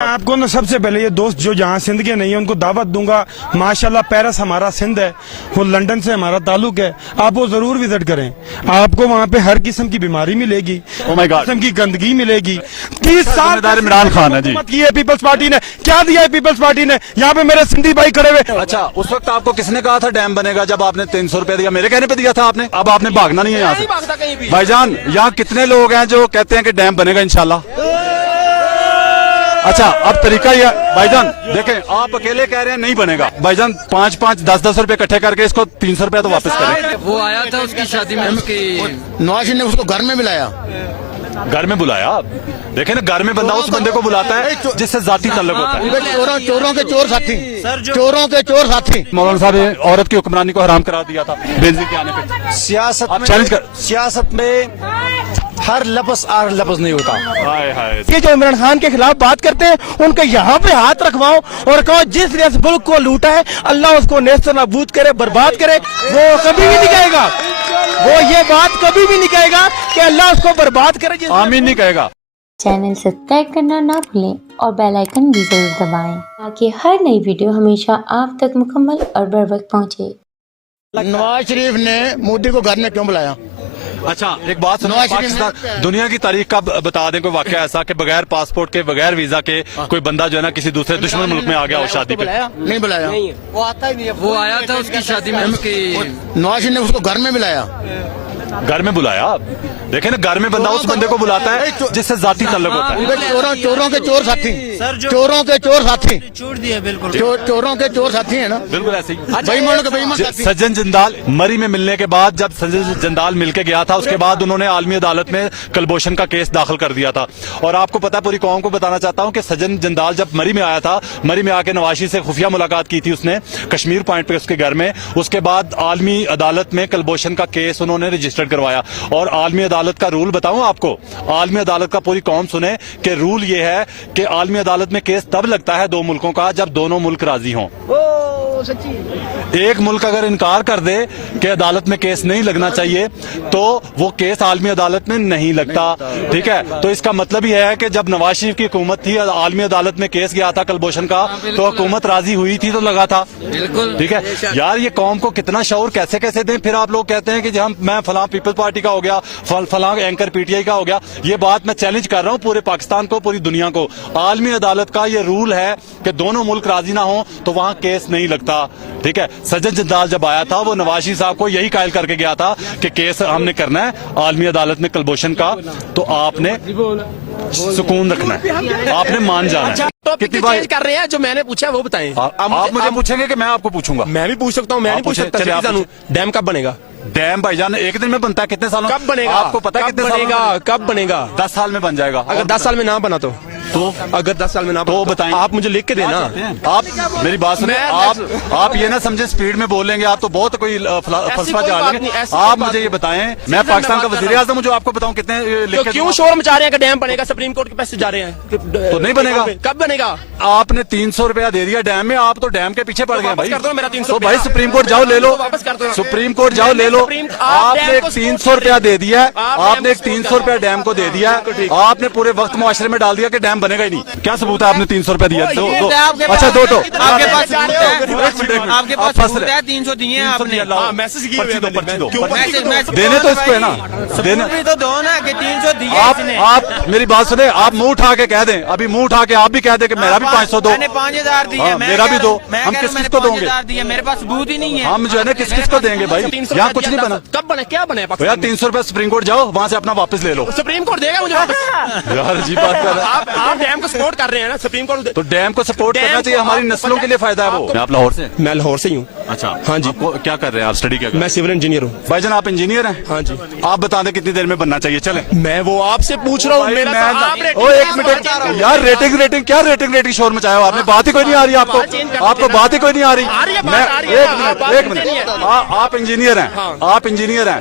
आपको ना सबसे पहले ये दोस्त जो यहाँ सिंध के नहीं है उनको दावत दूंगा। माशाल्लाह पेरिस हमारा सिंध है, वो लंदन से हमारा ताल्लुक है, आप वो जरूर विजिट करें। आपको वहाँ पे हर किस्म की बीमारी मिलेगी, किस्म की गंदगी मिलेगी। 30 साल इमरान खान है जी की है पीपल्स पार्टी ने, क्या दिया है पीपल्स पार्टी ने? यहाँ पे मेरे सिंधी भाई खड़े हुए। अच्छा, उस वक्त आपको किसने कहा था डैम बनेगा जब आपने 300 रुपए दिया? मेरे कहने पे दिया था आपने। अब आपने भागना नहीं है यहाँ से। भाईजान, यहाँ कितने लोग हैं जो कहते हैं कि डैम बनेगा इंशाल्लाह? अच्छा, अब तरीका ये भाईजान देखें, आप अकेले कह रहे हैं नहीं बनेगा। भाईजान 5-5, 10-10 रुपए इकट्ठे करके इसको 300 रुपया तो वापस करें। वो आया था उसकी शादी में, उसकी नवाज ने उसको घर में बुलाया। घर में बुलाया? देखे ना, घर में बंदा उस बंदे को बुलाता है जिससे जाती ताल्लुक होता है। चोरों के चोर साथी, चोरों के चोर साथी। मौलाना साहब ने औरत की हुक्मरानी को हराम करा दिया था बेनजीर के आने पे। सियासत में हर लफ्ज और लफ्ज नहीं होता। हाय हाय, ये जो इमरान खान के खिलाफ बात करते हैं उनके यहाँ पे हाथ रखवाओ और कहो जिस ने इस मुल्क को लूटा है अल्लाह उसको नेस्त नाबूद करे, बर्बाद करे। वो कभी भी नहीं कहेगा, वो ये बात कभी भी नहीं कहेगा कि अल्लाह उसको बर्बाद करे। आमीन नहीं कहेगा। चैनल सब्सक्राइब करना ना भूलें और बेल आइकन भी जरूर दबाएं ताकि हर नई वीडियो हमेशा आप तक मुकम्मल और बर वक्त पहुँचे। नवाज शरीफ ने मोदी को घर में क्यों बुलाया? अच्छा, एक बात सुनो, पाकिस्तान दुनिया की तारीख का बता दें कोई वाकया ऐसा कि बगैर पासपोर्ट के, बगैर वीजा के कोई बंदा जो है ना किसी दूसरे दुश्मन मुल्क में आ गया हो शादी पे? नहीं बुलाया। वो आता ही नहीं है। वो आया था उसकी शादी में, उसकी नवाज ने उसको घर में बुलाया। घर में बुलाया? देखे ना, घर में बंदा उस बंदे को बुलाता है जिससे जाती ताल्लुक होता है। चोरों के चोर साथी, चोरों के चोर साथी, छूट दिया बिल्कुल। चोरों के चोर साथी है ना, बिल्कुल ऐसे ही। बेईमानों के बेईमान साथी। सज्जन जंदाल मरी में मिलने के बाद, जब सज्जन जंदाल मिलके गया था उसके बाद उन्होंने आलमी अदालत में कलभूषण का केस दाखिल कर दिया था। और आपको पता है, पूरी कौम को बताना चाहता हूं कि सज्जन जंदाल जब मरी में आया था, मरी में आके नवाशी से खुफिया मुलाकात की थी उसने कश्मीर पॉइंट पे उसके घर में। उसके बाद आलमी अदालत में कलभूषण का केस उन्होंने रजिस्टर्ड करवाया। और आलमी अदालत का रूल बताऊं आपको, आलमी अदालत का पूरी कौम सुने कि रूल ये है कि आलमी अदालत में केस तब लगता है दो मुल्कों का जब दोनों मुल्क राजी हों। एक मुल्क अगर इनकार कर दे कि अदालत में केस नहीं लगना चाहिए तो वो केस आलमी अदालत में नहीं लगता। ठीक है, तो इसका मतलब ये है कि जब नवाज शरीफ की हुकूमत थी, आलमी अदालत में केस गया था कलभूषण का, तो हुकूमत राजी हुई थी तो लगा था। ठीक है यार, ये कौम को कितना शौर कैसे कैसे दें। फिर आप लोग कहते हैं कि मैं फलां पीपल्स पार्टी का हो गया, फलां एंकर पीटीआई का हो गया। ये बात मैं चैलेंज कर रहा हूं पूरे पाकिस्तान को, पूरी दुनिया को। आलमी अदालत का ये रूल है कि दोनों मुल्क राजी ना हो तो वहां केस नहीं लगता। ठीक है, सज्जन जंदाल जब आया था वो नवाज साहब को यही कायल करके गया था कि केस हमने करना है आलमी अदालत में कलभूषण का, तो आपने सुकून रखना है, आपने मान जाना है। कितनी चेंज कर रहे हैं? जो मैंने पूछा वो बताएं। आप मुझे पूछेंगे कि मैं आपको पूछूंगा? मैं भी पूछ सकता हूँ। मैं नहीं पूछ सकता। डैम कब बनेगा? डैम भाईजान एक दिन में बनता है, कितने सालों? कब बनेगा? आपको पता है कितने साल बनेगा? कब बनेगा? 10 साल में बन जाएगा। अगर 10 साल में ना बना तो अगर 10 साल में ना तो बताएं, आप मुझे लिख के देना। आप मेरी बात सुनिए, आप ये ना समझे स्पीड में बोलेंगे, आप तो बहुत कोई फलसफा जा लेंगे। आप मुझे ये बताएं, मैं पाकिस्तान का वजीर आज़म हूं, जो आपको बताऊं कितने तो क्यों शोर मचा रहे हैं कि डैम बनेगा? सुप्रीम कोर्ट के पैसे जा रहे हैं तो नहीं बनेगा। कब बनेगा? आपने 300 रुपया दे दिया डैम में, आप तो डैम के पीछे पड़ गए भाई। कर दो मेरा 300। तो भाई सुप्रीम कोर्ट जाओ ले लो, वापस कर दो। सुप्रीम कोर्ट जाओ ले लो। आपने एक 300 रुपया दे दिया है, आपने एक 300 रुपया डैम को दे दिया है, आपने पूरे वक्त मुआशरे में डाल दिया कि डैम बनेगा ही नहीं। क्या सबूत है? आपने 300 रुपया दिया? दो अच्छा, दो आपके पास आपके पास सबूत है? 300 दिए आपने। मैसेज देने तो इसको है ना, देने तो दो ना कि 300 दिए। आप मेरी बात सुने, आप मुंह उठा के कह दें, अभी मुंह उठा के आप भी कह दें कि मेरा भी 500 दो, मैंने 5000 दिए, मेरा भी दो। हम किस किस को दोगे? मेरे पास सबूत ही नहीं है। हम जो है ना किस किस को देंगे भाई? यहाँ कुछ नहीं बना। कब बने? क्या बने? यार 300 रुपया सुप्रीम कोर्ट जाओ, वहाँ से अपना वापस ले लो। सुप्रीम कोर्ट देगा मुझे वापस? यार अजीब बात कर रहे हैं आप डैम को सपोर्ट कर रहे हैं ना? सुप्रीम कोर्ट तो डैम को सपोर्ट करना चाहिए, हमारी नस्लों के लिए फायदा है वो। आप लाहौर से? मैं लाहौर से ही हूँ। अच्छा, हाँ जी। क्या कर रहे हैं आप? स्टडी क्या कर रहे हैं? मैं सिविल इंजीनियर हूँ। भाईजान आप इंजीनियर हैं? हाँ जी। आप बता दें कितनी देर में बनना चाहिए? चले, मैं वो आपसे पूछ रहा हूँ। एक मिनट यार, रेटिंग क्या रेटिंग शोर मचाया हो आपने? बात ही कोई नहीं आ रही आपको बात ही कोई नहीं आ रही। एक मिनट, आप इंजीनियर हैं, आप इंजीनियर हैं।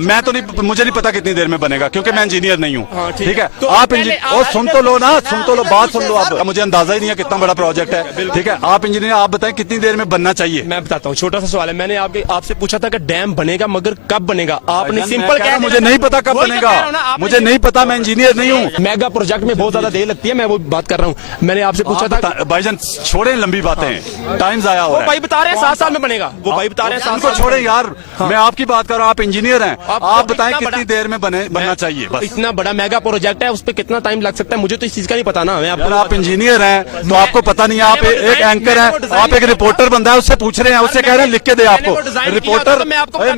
मैं तो नहीं, मुझे नहीं पता कितनी देर में बनेगा क्योंकि मैं इंजीनियर नहीं हूँ। ठीक है, आप इंजीनियर सुन तो लो ना, सुन तो लो, बात सुन लो आप। मुझे अंदाजा ही नहीं है कितना बड़ा प्रोजेक्ट है। ठीक है, आप इंजीनियर, आप बताएं कितनी देर में बनना चाहिए? मैं बताता हूँ, छोटा सा सवाल है। मैंने आपसे पूछा था कि डैम बनेगा, मगर कब बनेगा? आपने सिंपल कहा मुझे नहीं पता कब बनेगा, मुझे नहीं पता, मैं इंजीनियर नहीं हूँ। मेगा प्रोजेक्ट में बहुत ज्यादा देर लगती है, मैं वो बात कर रहा हूँ। मैंने आपसे पूछा था भाईजान छोड़े लंबी बातें, टाइम जाया हो वो रहा है। भाई बता रहे हैं 7 साल में बनेगा, वो भाई बता रहे हैं 7 उनको साल छोड़े यार, मैं आपकी बात कर रहा हूँ, आप इंजीनियर हैं, आप बताएं कितना कितनी बड़ा- देर में बनना चाहिए बस। इतना बड़ा मेगा प्रोजेक्ट है, उस पर कितना टाइम लग सकता है मुझे तो इस चीज का नहीं पता ना। मैं यार आप इंजीनियर हैं तो आपको पता नहीं है, आप एक एंकर हैं, आप एक रिपोर्टर बंदा है, उससे पूछ रहे हैं, उससे कह रहे हैं लिख के दे आपको। रिपोर्टर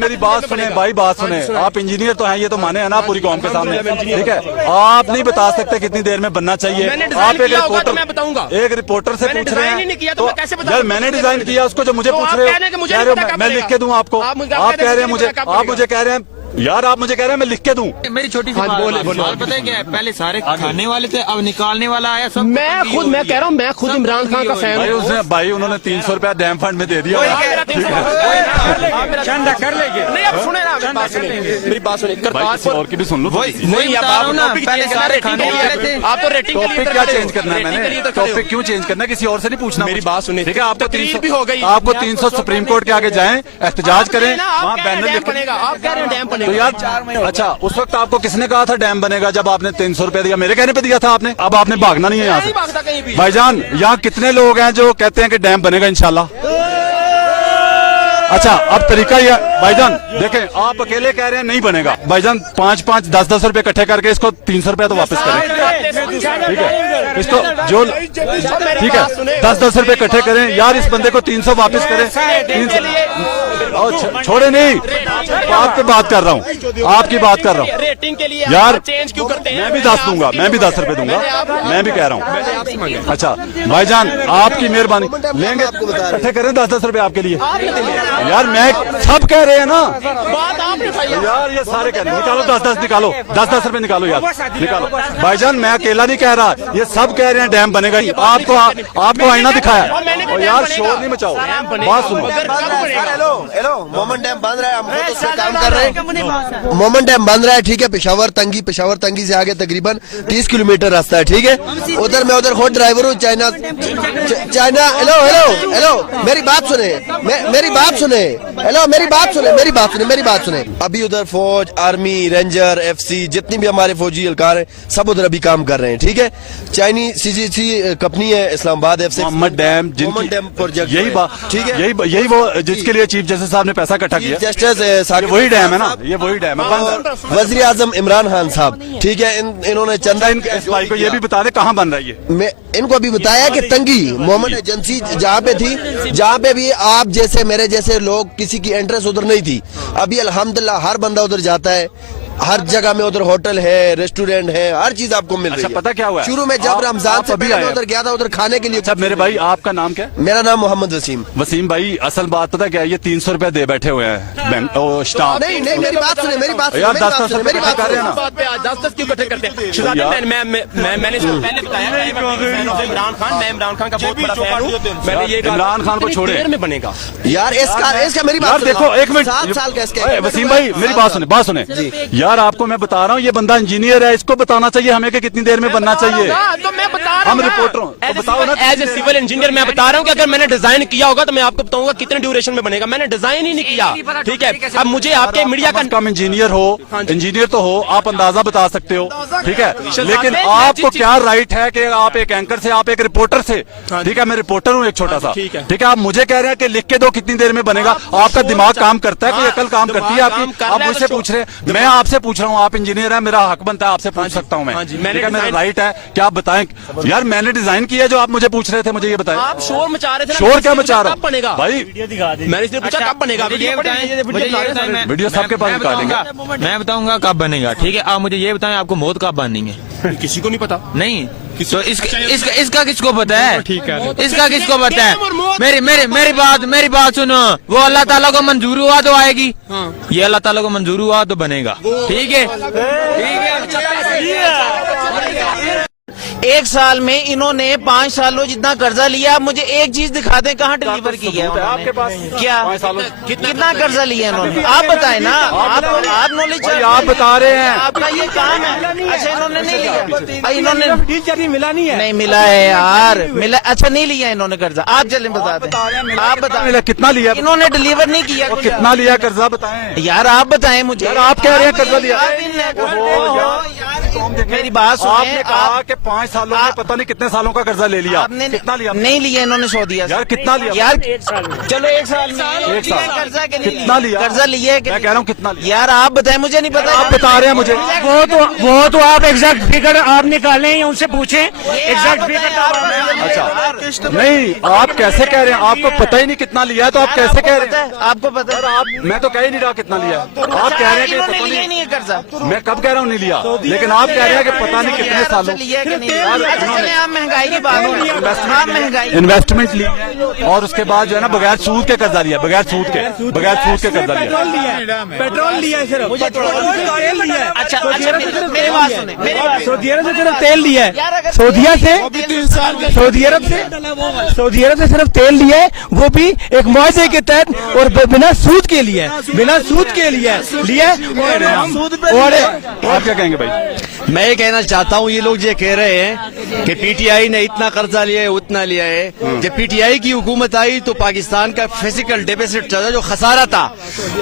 मेरी बात सुने भाई, बात सुने, आप इंजीनियर तो हैं, ये तो माने है ना पूरी कौम के सामने, ठीक है। आप नहीं बता सकते कितनी देर में बनना चाहिए, आप एक रिपोर्टर, मैं बताऊंगा। एक रिपोर्टर से मैंने पूछ रहे डिजाइन ही नहीं किया हैं, तो मैं कैसे बताऊं? यार मैंने डिजाइन किया उसको जो मुझे तो पूछ आप रहे कह रहे हैं कि हो, मुझे कह नहीं रहे पता हो कब मैं लिख के दूं आपको, आप मुझे- आप कह रहे हैं मुझे, कब आप मुझे कह रहे हैं यार, आप मुझे कह रहे हैं मैं लिख के दूं। मेरी छोटी सी हाँ, बात बोले, है, बोले। सवाल पता है क्या है, पहले सारे खाने वाले थे, अब निकालने वाला आया, सब मैं खुद, मैं कह रहा हूँ, मैं खुद इमरान खान का फैन भाई हूँ। उसने भाई उन्होंने 300 रुपया डैम फंड में दे दिया। चंदा कर लेंगे नहीं, अब सुने ना, मेरी बात सुने, मेरी बात सुने। भाई किसी करतारपुर और की भी सुन लो। वही बता रहा हूँ ना, पहले सारे खाने वाले थे। आप तो रेटिंग के लिए टॉपिक इधर क्या खड़े हो। चेंज करना है रेटिंग के मैंने, लिए इधर खड़े हो। टॉपिक क्यों चेंज करना है, किसी और से नहीं पूछना। मेरी बात सुनिए, ठीक है, आपको तकरीर 300 भी हो गई। आपको 300 सुप्रीम कोर्ट के आगे जाएं, एहतजाज करें, आप वहाँ कह रहे हैं बैनर डैम बनेगा, आप कह रहे हैं डैम तो बनेगा। यार अच्छा, उस वक्त आपको किसने कहा था डैम बनेगा, जब आपने 300 रुपया दिया, मेरे कहने पे दिया था आपने। अब आपने भागना नहीं है यहाँ नहीं भागता कहीं भी। से। भाईजान यहाँ कितने लोग हैं जो कहते हैं कि डैम बनेगा इंशाल्लाह। अच्छा अब तरीका ये भाईजान देखें, आप अकेले कह रहे हैं नहीं बनेगा, भाईजान 5-5, 10-10 रुपए इकट्ठे करके इसको 300 रुपया तो वापस करें, ठीक है। इसको जो ठीक है 10-10 रुपए इकट्ठे करें यार, इस बंदे को 300 वापस करें। 300 छोड़े नहीं, बात पे बात कर रहा हूँ, आपकी बात कर रहा हूँ रेटिंग के लिए यार। चेंज क्यों करते हैं? मैं भी 10 दूंगा, मैं भी 10 रुपए दूंगा, मैं भी कह रहा हूँ। अच्छा भाईजान आपकी मेहरबानी, लेंगे इकट्ठे करें 10-10 रुपए आपके लिए यार। मैं सब कह रहे हैं ना बात आपने उठाई है। यार, ये सारे कह रहे हैं निकालो 10-10 निकालो, 10-10 रुपए निकालो यार, निकालो। भाईजान मैं अकेला नहीं कह रहा, ये सब कह रहे हैं डैम बनेगा ही। आपको आईना दिखाया और यार शोर नहीं मचाओ, बात सुनो। हेलो मोमन डैम बन रहा है, हम खुद उस पे काम कर रहे हैं। मोमन डैम बन रहा है, ठीक है। पेशावर तंगी से आगे तकरीबन 30 किलोमीटर रास्ता है, ठीक है। उधर मैं उधर खुद ड्राइवर हूँ, चाइना। हेलो मेरी बात सुने, मेरी बात सुने, हेलो मेरी बात सुने। अभी उधर फौज, आर्मी, रेंजर, FC जितनी भी हमारे फौजी एहलकार हैं सब उधर अभी काम कर रहे हैं, ठीक है। चाइनीज CGC कंपनी है Islamabad FC Mohammad dam, Mohammad dam project, यही बात, ठीक है। यही वो जिसके लिए चीफ जस्टिस साहब ने पैसा इकट्ठा किया, जस्टिस ये वही डैम है ना, ये वही डैम है। वज़ीर आज़म इमरान खान साहब, ठीक है। इन्होंने चंदा इस भाई को ये भी बता दे कहाँ बन रहा है ये। मैं इनको अभी बताया कि तंगी मोमन एजेंसी जहाँ पे थी, जहाँ पे भी आप जैसे मेरे जैसे लोग किसी की एंट्रेंस उधर नहीं थी, अभी अल्हम्दुलिल्लाह हर बंदा उधर जाता है। हर जगह में उधर होटल है, रेस्टोरेंट है, हर चीज आपको मिल रही है। पता क्या हुआ है? शुरू में जब रमजान आप से अभी पहले आए मैं हैं। उधर गया था, उधर खाने के लिए। अच्छा मेरे भाई आपका नाम क्या है? मेरा नाम मोहम्मद वसीम। वसीम भाई असल बात पता क्या है, ये 300 रुपया दे बैठे हुए हैं बैंक स्टाफ। नहीं मेरी बात सुने, मेरी बात यार, सुने, 10-10 मेरी बात कर रहे हैं ना। बात पे आज 10-10 क्यों इकट्ठे करते हैं? शहजादी, मैंने इसको पहले बताया कि मैं फैन हूं इमरान खान, मैं इमरान खान का बहुत बड़ा फैन हूं। मैंने ये कहा इमरान खान को कितनी छोड़े। देर में बनेगा यार इसका मेरी बात यार सुनो। देखो एक मिनट, 7 साल का इसका। वसीम भाई मेरी बात सुने यार, आपको मैं बता रहा हूँ ये बंदा इंजीनियर है, इसको बताना चाहिए हमें कि कितनी देर में बनना चाहिए। तो मैं बता रहा हम हूं ना। रिपोर्टर हूं, तो बताओ ना। एज ए सिविल इंजीनियर मैं बता रहा हूँ कि अगर मैंने डिजाइन किया होगा तो मैं आपको बताऊंगा कितने ड्यूरेशन में बनेगा। मैंने डिजाइन ही नहीं किया, ठीक है। अब मुझे आपके मीडिया का कम इंजीनियर हो, इंजीनियर तो हो, आप अंदाजा बता सकते हो, ठीक है। लेकिन आपको क्या राइट है कि आप एक एंकर से, आप एक रिपोर्टर से, ठीक है, मैं रिपोर्टर हूँ एक छोटा सा, ठीक है। ठीक है। आप मुझे कह रहे हैं कि लिख के दो कितनी देर में बनेगा। आपका दिमाग काम करता है, कोई अकल काम करती है आपकी? आप मुझसे पूछ रहे हैं, मैं आपसे पूछ रहा हूँ, आप इंजीनियर हैं, मेरा हक बनता है आपसे पूछ सकता हूँ मैं, ठीक है, मेरा राइट है कि आप बताएं। यार मैंने डिजाइन किया जो आप मुझे पूछ रहे थे, मुझे ये बताएं। आप शोर मचा रहे थे ना, शोर क्या मचा रहा कब बनेगा भाई? मैंने इसलिए पूछा कब बनेगा। वीडियो सबके पास निकालेंगे। मैं बताऊंगा कब बनेगा, ठीक है। आप मुझे ये बताएं आपको मौत कब बननी है? किसी को नहीं पता। नहीं तो इसका किसको पता है? ठीक है, इसका किसको पता है? मेरी बात सुनो। वो अल्लाह ताला को मंजूर हुआ तो आएगी, ये अल्लाह ताला को मंजूर हुआ तो बनेगा, ठीक है। एक साल में इन्होंने 5 सालों जितना कर्जा लिया। आप मुझे एक चीज दिखा दें कहाँ डिलीवर की है आपके पास क्या? कितना कर्जा लिया इन्होंने? आप बताएं ना, आप नॉलेज आप बता रहे हैं, आपका ये काम है। अच्छा इन्होंने नहीं लिया, इन्होंने मिला नहीं है, नहीं मिला है यार, मिला। अच्छा नहीं लिया इन्होंने कर्जा, आप चले बता दें, आप बताएं कितना लिया इन्होंने डिलीवर नहीं किया। कितना लिया कर्जा बताएं यार आप बताएं मुझे। यार आप कह रहे हैं कर्जा लिया। देखे? मेरी बात सुनिए, आपने कहा आप- कि 5 सालों में पता नहीं कितने सालों का कर्जा ले लिया। आपने कितना लिया? नहीं लिया इन्होंने 100 दिया यार कितना लिया? यार चलो 1 साल में एक साल। कर्जा के लिए कितना लिया? कर्जा लिया है कि मैं कह रहा हूँ कितना लिया? यार आप बताएं, मुझे नहीं पता। आप बता रहे हैं मुझे। वो तो आप एग्जैक्ट फिगर आप निकालें या उनसे पूछें एग्जैक्ट फिगर। अच्छा नहीं, आप कैसे कह रहे हैं? आपको पता ही नहीं कितना लिया है तो आप कैसे कह रहे हैं? आपको पता है? आप मैं तो कह ही नहीं रहा कितना लिया है। आप कह रहे हैं कि इन्होंने पता लिया ही नहीं। नहीं है कर्जा। मैं कब कह रहा हूँ नहीं लिया, लेकिन आप कह रहे हैं कि पता नहीं कितने सालों। लिया है कि नहीं लिया? अच्छा, चलें, आप महंगाई की बात करें। आप महंगाई इन्वेस्टमेंट ली है और उसके बाद जो है ना बगैर सूद के कर्जा लिया, बगैर सूद के कर्जा लिया। पेट्रोल लिया सिर्फ अच्छा अच्छा मेरी बात सुने, मेरी बात सऊदी अरब से सिर्फ तेल लिया यार, है। अगर- सऊदी अरब से सिर्फ तेल लिया है, वो भी एक मुआवजे के तहत और बिना सूद के लिए है, बिना सूद के लिए लिया है। और आप क्या कहेंगे भाई? मैं ये कहना चाहता हूँ, ये लोग ये कह रहे हैं कि पीटीआई ने इतना कर्जा लिया है, उतना लिया है। जब पीटीआई की हुकूमत आई तो पाकिस्तान का फिजिकल डेफिसिट जो खसारा था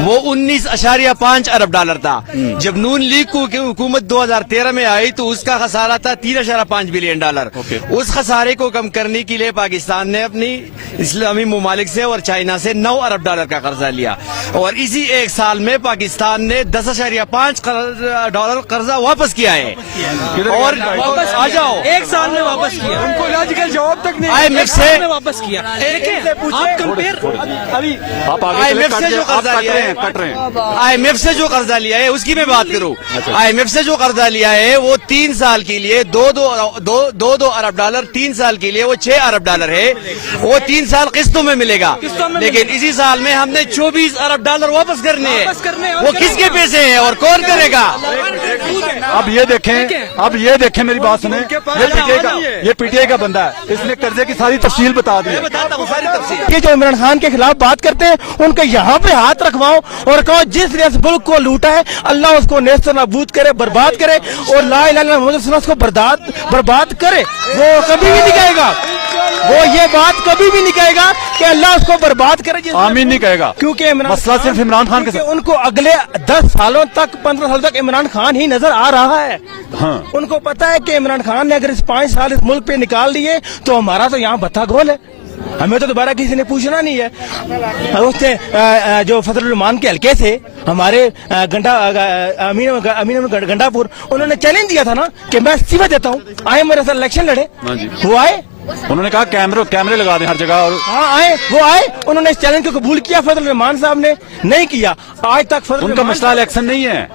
वो 19.5 अरब डॉलर था। जब नून लीग की हुकूमत 2013 में आई तो उसका खसारा था 3.5 बिलियन डॉलर। उस खसारे को कम करने के लिए पाकिस्तान ने अपनी इस्लामी ममालिक से और चाइना से 9 अरब डॉलर का कर्जा लिया और इसी एक साल में पाकिस्तान ने 10.5 डॉलर कर्जा वापस किया है। और वापस आ जाओ, एक साल में वापस किया, उनको लॉजिकल जवाब तक नहीं IMF से वापस किया। आप कंपेयर अभी आप आगे IMF से जो कर्जा लिया है, कट रहे हैं। IMF से जो कर्जा लिया है उसकी मैं बात करूं। IMF से जो कर्जा लिया है वो 3 साल के लिए 2 अरब डॉलर, 3 साल के लिए वो 6 अरब डॉलर है। वो 3 साल किस्तों में मिलेगा, लेकिन इसी साल में हमने 24 अरब डॉलर वापस करने हैं। वो किसके पैसे हैं और कौन करेगा? अब ये देखें मेरी बात सुने, ये पीटीआई का बंदा है, इसने कर्जे की सारी तफसील बता दी है। बताता हूँ सारी तफसील। ये जो इमरान खान के खिलाफ बात करते हैं उनके यहाँ पे हाथ रखवाओ और कहो जिस ने इस मुल्क को लूटा है अल्लाह उसको नेस्त नाबूद करे, बर्बाद करे और ला इलाहा इल्लल्लाह मुहम्मद रसूलुल्लाह को बर्बाद करे। वो कभी भी नहीं कहेगा, वो ये बात कभी भी नहीं कहेगा कि अल्लाह उसको बर्बाद करे। आमीन नहीं कहेगा, क्योंकि मसला सिर्फ इमरान खान के साथ। उनको अगले 10 सालों तक 15 सालों तक इमरान खान ही नजर आ रहा है। हाँ। उनको पता है कि इमरान खान ने अगर इस 5 साल इस मुल्क पे निकाल दिए तो हमारा तो यहाँ बत्ता गोल है, हमें तो दोबारा किसी ने पूछना नहीं है। उससे जो फजलुर रहमान के हल्के से हमारे अमीन गंडापुर, उन्होंने चैलेंज दिया था ना कि मैं इस्तीफा देता हूँ, आए मेरे साथ इलेक्शन लड़े, वो आए, उन्होंने कहा कैमरे लगा दें हर जगह। और हाँ आए, वो आए, उन्होंने इस चैलेंज को कबूल किया। फजल रहमान साहब ने नहीं किया आज तक। फजल उनका रहमान मसला इलेक्शन नहीं है,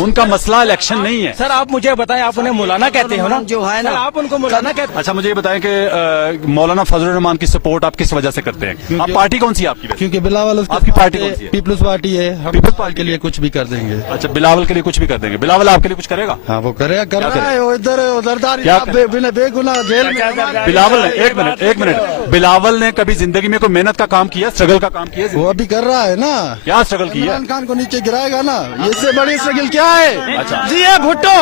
उनका मसला इलेक्शन नहीं है। सर आप मुझे बताएं, आप उन्हें मौलाना कहते हो ना, जो है ना, आप उनको मौलाना कहते अच्छा मुझे ये बताएं कि मौलाना फजलुर रहमान की सपोर्ट आप किस वजह से करते हैं? आप पार्टी कौन सी है आपकी? क्योंकि बिलावल आपकी पार्टी कौन सी है? पीपल्स पार्टी है, हम पीपल्स पार्टी के लिए कुछ भी कर देंगे। अच्छा, बिलावल के लिए कुछ भी कर देंगे। बिलावल आपके लिए कुछ करेगा? हाँ वो करेगा, कर रहा है, वो इधर उधरदारी क्या बिना बेगुनाह जेल में। बिलावल ने एक मिनट बिलावल ने कभी जिंदगी में कोई मेहनत का काम किया, स्ट्रगल का काम किया? वो अभी कर रहा है ना। क्या स्ट्रगल किया? इमरान खान को नीचे गिराएगा ना, इससे बड़ी स्ट्रगल क्या है? अच्छा जी भुट्टो,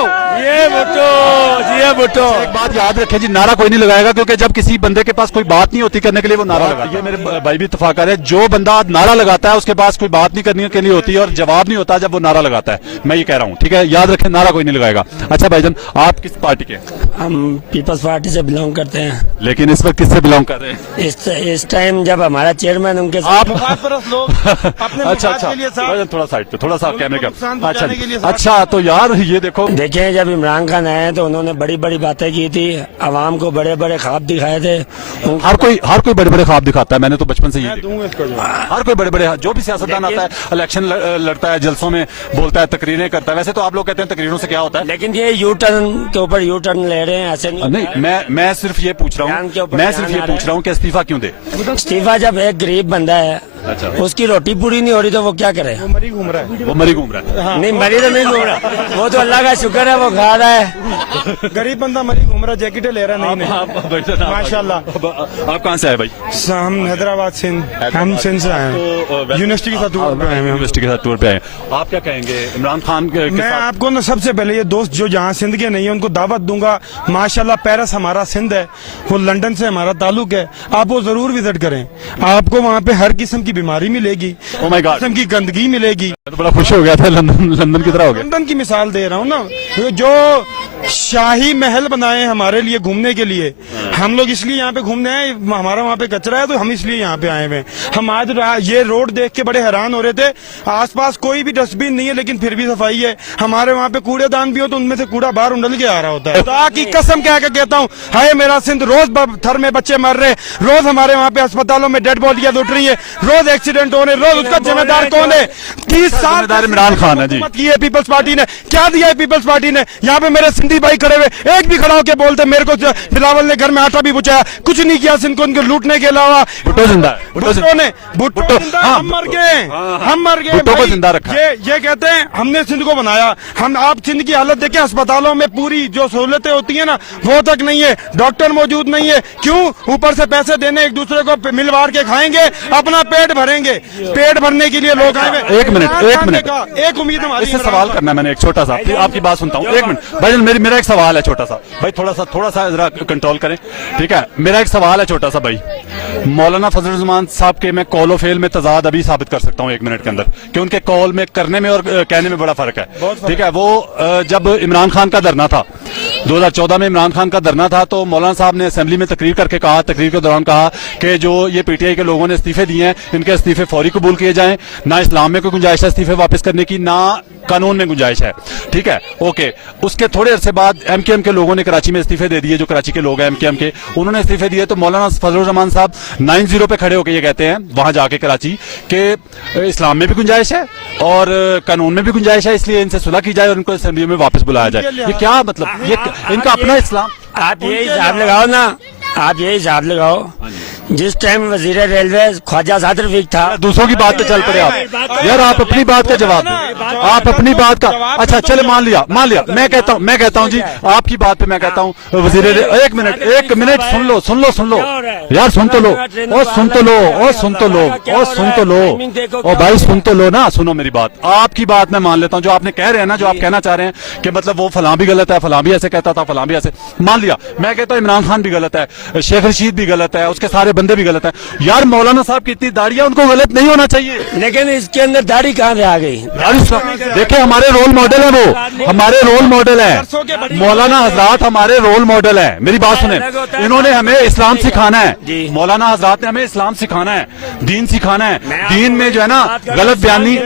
भुट्टो। एक बात याद रखें जी, नारा कोई नहीं लगाएगा, क्योंकि जब किसी बंदे के पास कोई बात नहीं होती करने के लिए वो नारा लगाता है। ये मेरे भाई भी इत्तेफाक है, जो बंदा नारा लगाता है उसके पास कोई बात नहीं करने के लिए होती है और जवाब नहीं होता जब वो नारा लगाता है। मैं ये कह रहा हूँ, ठीक है, याद रखें, नारा कोई नहीं लगाएगा। अच्छा भाईजान, आप किस पार्टी के? हम पीपल्स पार्टी से बिलोंग करते हैं। लेकिन इस वक्त किससे बिलोंग कर रहे हैं? इस टाइम जब हमारा चेयरमैन उनके आप अपने अच्छा मफाद के लिए साहब, भाईजान थोड़ा साइड पे, थोड़ा सा कैमरे का। नुकसान पहुंचाने के लिए अच्छा साहब। अच्छा, तो यार ये देखो, देखें जब इमरान खान आए तो उन्होंने बड़ी बड़ी बातें की थी, आवाम को बड़े बड़े ख्वाब दिखाए थे। हर कोई बड़े बड़े ख्वाब दिखाता है, मैंने तो बचपन से ये हर कोई बड़े बड़े, जो भी सियासतदान आता है इलेक्शन लड़ता है, जलसों में बोलता है, तकरीरें करता है। वैसे तो आप लोग कहते हैं तकरीरों से क्या होता है, लेकिन ये यू टर्न के ऊपर यू टर्न ले रहे हैं, ऐसे नहीं। मैं सिर्फ ये पूछ रहा हूँ कि इस्तीफा क्यों दे? इस्तीफा जब एक गरीब बंदा है, अच्छा, उसकी रोटी पूरी नहीं हो रही तो वो क्या करे? वो मरी घूम रहा है। वो मरी घूम रहा है। नहीं मरी तो नहीं घूम रहा, वो तो अल्लाह का शुक्र है वो खा रहा है। गरीब बंदा मरी घूम रहा, जैकेटें ले रहा नहीं। माशाल्लाह। आप कहाँ से आए भाई? हम हैदराबाद सिंध, हम सिंध से आए हैं, यूनिवर्सिटी के साथ टूर पे आए हैं। यूनिवर्सिटी के साथ टूर पे आए। आप क्या कहेंगे इमरान खान के मैं साथ? आपको ना सबसे पहले ये दोस्त जो जहाँ सिंध के नहीं है उनको दावत दूंगा। माशाल्लाह पेरिस हमारा सिंध है, वो लंदन से हमारा ताल्लुक है, आप वो जरूर विजिट करें। आपको वहाँ पे हर किस्म की बीमारी मिलेगी, Oh my God. किस्म की गंदगी मिलेगी। मैं तो बड़ा खुश हो गया था, लंदन की तरह हो गया। लंदन की मिसाल दे रहा हूँ ना, जो शाही महल बनाए हैं हमारे लिए घूमने के लिए। हम लोग इसलिए यहाँ पे घूमने आए, हमारा वहाँ पे कचरा है तो हम इसलिए यहाँ पे आए हुए हैं। हम आज ये रोड देख के बड़े हैरान हो रहे थे, आसपास कोई भी डस्टबिन नहीं है लेकिन फिर भी सफाई है। हमारे वहाँ पे कूड़ेदान भी हो तो उनमें से कूड़ा बाहर उंडल के आ रहा होता है। खुदा की कसम कह के कहता हूँ, हाय मेरा सिंध, रोज थर में बच्चे मर रहे, रोज हमारे वहाँ पे अस्पतालों में डेड बॉडियां लुट रही है, रोज एक्सीडेंट हो रहे, रोज उसका जिम्मेदार कौन है? 30 साल इमरान खान है जी। की है पीपल्स पार्टी ने, क्या दिया है पीपल्स पार्टी ने? यहाँ पे मेरे सिंधी भाई खड़े हुए, एक भी खड़ा होकर बोलते मेरे को बिलावल ने घर में आटा भी बुझाया, कुछ नहीं किया सिंध को उनको लूटने के अलावा। भुट्टो जिंदा, भुट्टो ने हम मर गए, हम मर गए। भुट्टो को जिंदा रखा। ये कहते हैं हमने सिंध को बनाया। हम आप सिंध की हालत देखें, अस्पतालों में पूरी जो सहूलतें होती है ना वो तक नहीं है, डॉक्टर मौजूद नहीं है। क्यों? ऊपर से पैसे देने, एक दूसरे को मिलवाड़ के खाएंगे, अपना पेट भरेंगे। पेट भरने के लिए लोग आए हुए। एक मिनट एक उम्मीद हमारी, इससे सवाल करना है मैंने एक छोटा सा, फिर आपकी बात सुनता हूँ। एक मिनट भाई, मेरा एक सवाल है छोटा सा भाई, थोड़ा सा जरा कंट्रोल करें, ठीक है? मेरा एक सवाल है छोटा सा भाई, मौलाना फजलुर्रहमान साहब के मैं कॉल और फेल में तजाद अभी साबित कर सकता हूँ 1 मिनट के अंदर, कि उनके कॉल में करने में और कहने में बड़ा फर्क है, ठीक है? वो जब इमरान खान का धरना था 2014 में, इमरान खान का धरना था, तो मौलाना साहब ने असेंबली में तकरीर करके कहा, तकरीर के दौरान कहा कि जो ये पीटीआई के लोगों ने इस्तीफे दिए हैं, इनके इस्तीफे फौरी कबूल किए जाएं, ना इस्लाम में कोई गुंजाइश है इस्तीफे वापस करने की, ना कानून में गुंजाइश है, ठीक है? ओके। उसके थोड़े अरसे बाद एमकेएम के लोगों ने कराची में इस्तीफे दे दिए, जो कराची के लोग हैं एमकेएम के, उन्होंने इस्तीफे दिए, तो मौलाना फजलुर्रहमान साहब 9-0 पे खड़े होकर ये कहते हैं वहां जाके कराची के इस्लाम में भी गुंजाइश है और कानून में भी गुंजाइश है, इसलिए इनसे सुलह की जाए और इनको असेंबली में वापस बुलाया जाए। ये क्या मतलब? ये इनका अपना इस्लाम। आप यही हिसाब लगाओ ना, आप यही हिसाब लगाओ, जिस टाइम वजीर रेलवे ख्वाजा साद रफीक था, दूसरों की बात पे चल पड़े आप यार, आप अपनी बात का जवाब दें, आप अपनी बात का। अच्छा चले, मान लिया, मैं कहता हूँ जी, आपकी बात पे मैं कहता हूँ वजीर, एक मिनट सुन लो यार, सुन तो लो ओ भाई, सुन तो लो ना, सुनो मेरी बात, आपकी बात मैं मान लेता हूँ, जो आपने कह रहे हैं ना, जो आप कहना चाह रहे हैं कि मतलब वो फलां भी गलत है, फलां भी ऐसे कहता था, फलां भी ऐसे, मान लिया। मैं कहता हूँ इमरान खान भी गलत है, शेख रशीद भी गलत है, उसके सारे बंदे भी गलत है। यार मौलाना साहब की इतनी दाढ़ियां, उनको गलत नहीं होना चाहिए, लेकिन इसके अंदर दाढ़ी कहाँ से आ गई? देखे हमारे रोल मॉडल है, वो हमारे रोल मॉडल है, मौलाना हजरात हमारे रोल मॉडल है। मेरी बात सुने, इन्होंने हमें इस्लाम सिखाना है, मौलाना हजरात ने हमें इस्लाम सिखाना है, दीन सिखाना है, दीन में जो है ना गलत बयानी,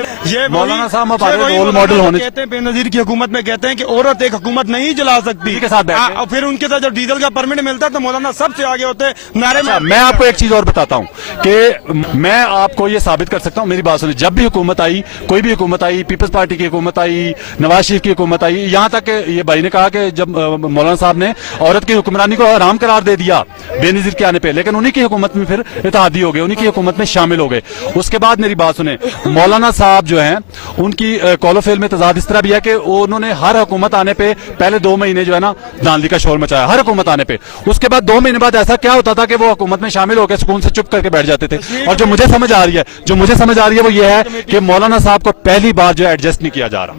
मौलाना साहब हमारे रोल मॉडल होने। कहते हैं बेनजीर की हुकूमत में कहते हैं कि औरत एक हुकूमत नहीं चला सकती, के साथ बैठे, फिर उनके साथ जब डीजल का परमिट मिलता है तो मौलाना सबसे आगे होते हैं नारे में। मैं आपको एक चीज और बताता हूं कि मैं आपको ये साबित कर सकता हूं, मेरी बात सुनिए, जब भी हुकूमत आई, कोई भी हुकूमत आई, पीपल्स पार्टी की हुकूमत आई, नवाज शरीफ की हुकूमत आई, यहां तक ये भाई ने कहा कि जब मौलाना साहब ने औरत की हुक्मरानी को हराम करार दे दिया बेनजीर के आने पे, लेकिन उन्हीं की हुकूमत में फिर इत्तेहादी हो गए, उन्हीं की हुकूमत में शामिल हो गए। उसके बाद मेरी बात सुने, मौलाना साहब जो हैं उनकी कॉलोफेल में तजाद इस तरह भी है कि उन्होंने हर हुकूमत आने पे पहले 2 महीने जो है ना दांधली का शोर मचाया, हर हुकूमत आने पे। उसके बाद 2 महीने बाद ऐसा क्या होता था कि वो हुकूमत में शामिल होकर सुकून से चुप करके बैठ जाते थे। और जो मुझे समझ आ रही है वो ये है कि मौलाना साहब को पहली बार जो है एडजस्ट नहीं किया जा रहा।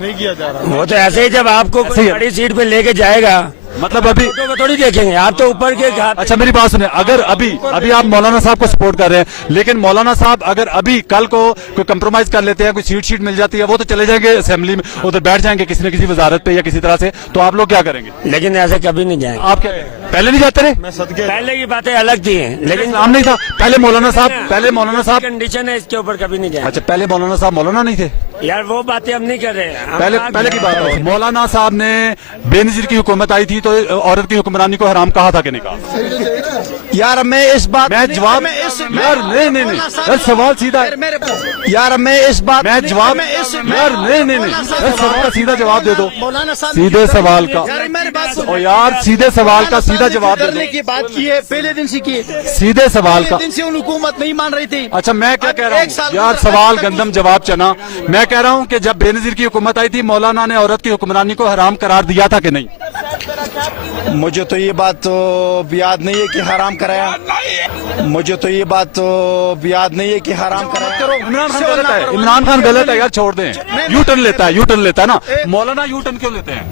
वो तो ऐसे ही जब आपको कोई बड़ी सीट पे लेके जाएगा, मतलब अभी थोड़ी देखेंगे आप तो ऊपर के। अच्छा मेरी बात सुने, अगर अभी आप मौलाना साहब को सपोर्ट कर रहे हैं, लेकिन मौलाना साहब अगर अभी कल को कोई कंप्रोमाइज कर लेते हैं, कोई सीट मिल जाती है, वो तो चले जाएंगे असेंबली में, उधर बैठ जाएंगे किसी न किसी वजारत पे या किसी तरह से, तो आप लोग क्या करेंगे? लेकिन ऐसे कभी नहीं जाएंगे। आप क्या पहले नहीं जाते रहे? पहले की बातें अलग थी, लेकिन नाम नहीं था पहले मौलाना साहब कंडीशन है, इसके ऊपर कभी नहीं जाए। अच्छा पहले मौलाना साहब मौलाना नहीं थे यार, वो बातें हम नहीं कर रहे हैं, पहले की बात है। मौलाना साहब ने बेनजीर की हुकूमत आई थी तो औरत की हुक्मरानी को हराम कहा था कि नहीं कहा? यार मैं इस बात, मैं जवाब, यार नहीं सवाल सीधा, यार मैं इस बात, मैं जवाब, यार नहीं सवाल का सीधा जवाब दे दो, सीधे सवाल का, और यार सीधे सवाल का सीधा जवाब देने की बात की है, पहले दिन से की, सीधे सवाल का। दिन से उन हुकूमत नहीं मान रही थी। अच्छा मैं क्या कह रहा हूँ यार, सवाल गंदम जवाब चना। मैं कह रहा हूँ कि जब बेनजीर की हुकूमत आई थी, मौलाना ने औरत की हुक्मरानी को हराम करार दिया था कि नहीं? मुझे तो ये बात तो याद नहीं है कि हराम कराया, मुझे तो ये बात तो याद नहीं है कि हराम कराया। इमरान खान गलत है यार, छोड़ दें। यू टर्न लेता है ना, मौलाना यू टर्न क्यों लेते हैं?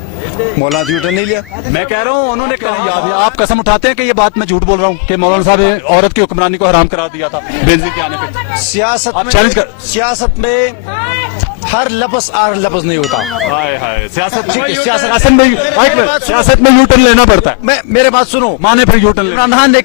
मौलाना यू टर्न नहीं लिया। मैं कह रहा हूँ उन्होंने कहा, याद आप कसम उठाते हैं कि ये बात मैं झूठ बोल रहा हूँ कि मौलाना साहब ने औरत की हुक्मरानी को हराम करार दिया था बेनजीर के आने पे? सियासत चैलेंज कर, सियासत में हर लफ्ज आर लफ्ज नहीं होता। हाय हाय सियासत में यू टर्न लेना पड़ता है। मैं मेरे बात सुनो, माने फिर यू टर्न इमरान खान ने